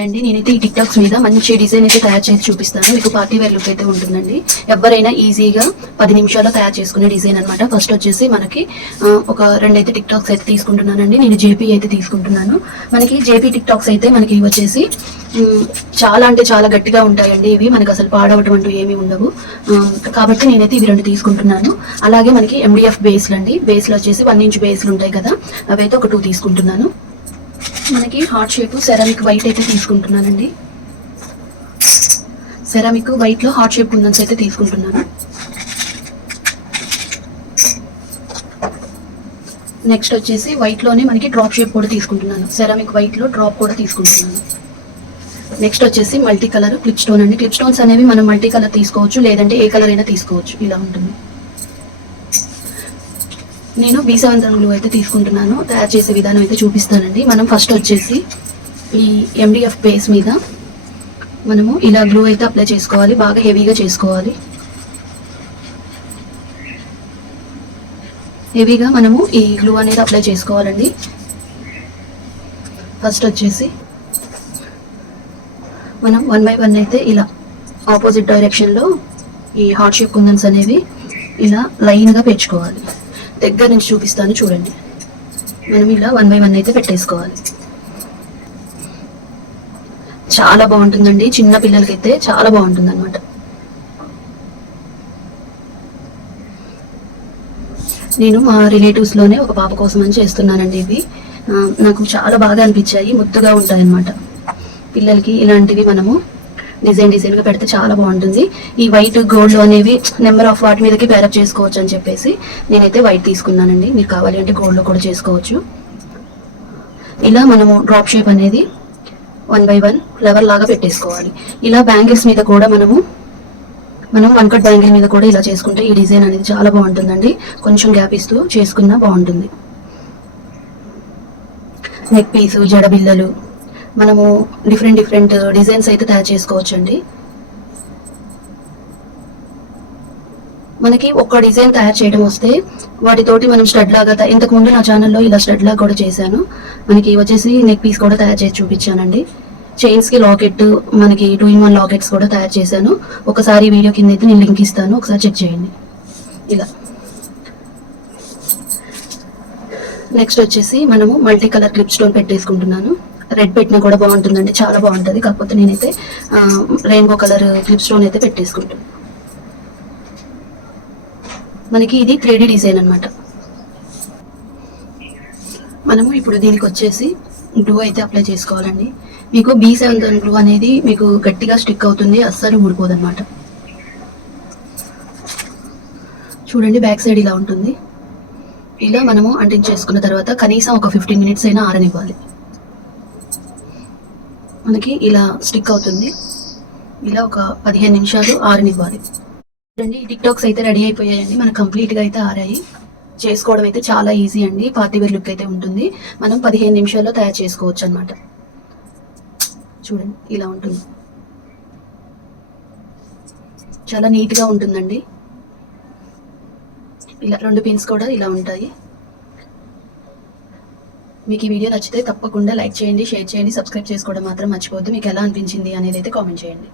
అండి నేనైతే ఈ టిక్టాక్స్ మీద మంచి డిజైన్ అయితే తయారు చేసి చూపిస్తాను. మీకు పార్టీ వేర్ లుక్ అయితే ఉంటుందండి. ఎవరైనా ఈజీగా 10 నిమిషాల్లో తయారు చేసుకునే డిజైన్ అనమాట. ఫస్ట్ వచ్చేసి మనకి ఒక 2 అయితే టిక్టాక్స్ అయితే తీసుకుంటున్నానండి. నేను జేపీ అయితే తీసుకుంటున్నాను. మనకి జేపీ టిక్టాక్స్ అయితే మనకి వచ్చేసి చాలా అంటే చాలా గట్టిగా ఉంటాయండి. ఇవి మనకి అసలు పాడవటం అంటూ ఏమీ ఉండవు. కాబట్టి నేనైతే ఇవి 2 తీసుకుంటున్నాను. అలాగే మనకి MDF బేస్లు అండి. బేస్లో వచ్చేసి 1 ఇంచ్ బేస్లు ఉంటాయి కదా, అవైతే ఒక 2 తీసుకుంటున్నాను. మనకి హార్ట్ షేప్ సెరామిక్ వైట్ అయితే తీసుకుంటున్నానండి. సెరామిక్ వైట్ లో హార్ట్ షేప్ కుందన్స్ అయితే తీసుకుంటున్నాను. నెక్స్ట్ వచ్చేసి వైట్ లోనే మనకి డ్రాప్ షేప్ కూడా తీసుకుంటున్నాను. సెరామిక్ వైట్ లో డ్రాప్ కూడా తీసుకుంటున్నాను. నెక్స్ట్ వచ్చేసి మల్టీ కలర్ క్లిప్ స్టోన్ అండి. క్లిప్ స్టోన్స్ అనేవి మనం మల్టీ కలర్ తీసుకోవచ్చు, లేదంటే ఏ కలర్ అయినా తీసుకోవచ్చు. ఇలా ఉంటుంది. నేను B7 రంగులు అయితే తీసుకుంటున్నాను. తయారు చేసే విధానం అయితే చూపిస్తానండి. మనం ఫస్ట్ వచ్చేసి ఈ MDF బేస్ మీద మనము ఇలా గ్లూ అయితే అప్లై చేసుకోవాలి. బాగా హెవీగా చేసుకోవాలి. హెవీగా మనము ఈ గ్లూ అనేది అప్లై చేసుకోవాలండి. ఫస్ట్ వచ్చేసి మనం 1 by 1 అయితే ఇలా ఆపోజిట్ డైరెక్షన్లో ఈ హార్ట్ షేప్ కుందన్స్ అనేవి ఇలా లైన్గా పెంచుకోవాలి. దగ్గర నుంచి చూపిస్తాను చూడండి. మనం ఇలా 1 by 1 అయితే పెట్టేసుకోవాలి. చాలా బాగుంటుందండి. చిన్న పిల్లలకైతే చాలా బాగుంటుంది అనమాట. నేను మా రిలేటివ్స్ లోనే ఒక పాప కోసం అని చేస్తున్నానండి. ఇవి నాకు చాలా బాగా అనిపించాయి. ముద్దుగా ఉంటాయి అన్నమాట. పిల్లలకి ఇలాంటివి మనము డిజైన్ గా పెడితే చాలా బాగుంటుంది. ఈ వైట్ గోల్డ్ అనేవి నెంబర్ ఆఫ్ వాటి మీదకి పేరప్ చేసుకోవచ్చు అని చెప్పేసి నేనైతే వైట్ తీసుకున్నానండి. మీరు కావాలి అంటే గోల్డ్ లో కూడా చేసుకోవచ్చు. ఇలా మనము డ్రాప్ షేప్ అనేది 1 by 1 ఫ్లవర్ లాగా పెట్టేసుకోవాలి. ఇలా బ్యాంగిల్స్ మీద కూడా మనం 1 కట్ బ్యాంగిల్ మీద కూడా ఇలా చేసుకుంటే ఈ డిజైన్ అనేది చాలా బాగుంటుందండి. కొంచెం గ్యాప్ ఇస్తూ చేసుకున్నా బాగుంటుంది. నెక్ పీసు, జడబిల్లలు మనము డిఫరెంట్ డిజైన్స్ అయితే తయారు చేసుకోవచ్చండి. మనకి ఒక్క డిజైన్ తయారు చేయడం వస్తే వాటితోటి మనం స్టడ్ లాగా ఇంతకు ముందు నా ఛానల్లో ఇలా స్టడ్ లాగా కూడా చేశాను. మనకి వచ్చేసి నెక్ పీస్ కూడా తయారు చేసి చూపించానండి. చైన్స్ కి లాకెట్, మనకి 2 in 1 లాకెట్స్ కూడా తయారు చేశాను. ఒకసారి వీడియో కింద అయితే నేను లింక్ ఇస్తాను, ఒకసారి చెక్ చేయండి. ఇలా నెక్స్ట్ వచ్చేసి మనము మల్టీ కలర్ క్లిప్ స్టోన్ పెట్టేసుకుంటున్నాను. రెడ్ పెట్టినా కూడా బాగుంటుందండి, చాలా బాగుంటుంది. కాకపోతే నేనైతే రెయిన్బో కలర్ క్లిప్ స్టోన్ అయితే పెట్టేసుకుంటాను. మనకి ఇది 3D డిజైన్ అనమాట. మనము ఇప్పుడు దీనికి వచ్చేసి గ్లూ అయితే అప్లై చేసుకోవాలండి. మీకు B7 గ్లూ అనేది మీకు గట్టిగా స్టిక్ అవుతుంది, అస్సలు ఊడిపోదు అనమాట. చూడండి, బ్యాక్ సైడ్ ఇలా ఉంటుంది. ఇలా మనము అంటించేసుకున్న తర్వాత కనీసం ఒక 15 minutes అయినా ఆరనివ్వాలి. మనకి ఇలా స్టిక్ అవుతుంది. ఇలా ఒక 15 నిమిషాలు ఆరనివ్వాలి. చూడండి, ఈ టిక్టాక్స్ అయితే రెడీ అయిపోయాయండి. మనకు కంప్లీట్గా అయితే ఆరాయి. చేసుకోవడం అయితే చాలా ఈజీ అండి. పార్టీ వేర్ లుక్ అయితే ఉంటుంది. మనం 15 నిమిషాల్లో తయారు చేసుకోవచ్చు అనమాట. చూడండి, ఇలా ఉంటుంది. చాలా నీట్గా ఉంటుందండి. ఇలా 2 పిన్స్ కూడా ఇలా ఉంటాయి. మీకు ఈ వీడియో నచ్చితే తప్పకుండా లైక్ చేయండి, షేర్ చేయండి, సబ్స్క్రైబ్ చేసుకోవడం మాత్రం మర్చిపోవద్దు. మీకు ఎలా అనిపించింది అనేది అయితే కామెంట్ చేయండి.